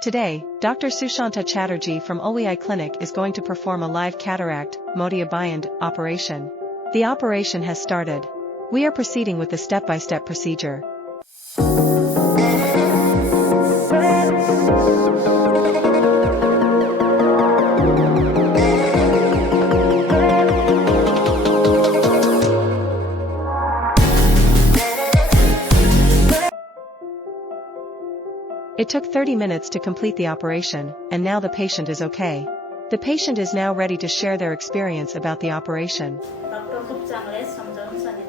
Today, Dr. Sushanta Chatterjee from Ulvi Eye Clinic is going to perform a live cataract, Motiabind, operation. The operation has started. We are proceeding with the step-by-step procedure. It took 30 minutes to complete the operation, and now the patient is okay. The patient is now ready to share their experience about the operation. Doctor खूप चांगले आहेत, समजावून सांगितलं.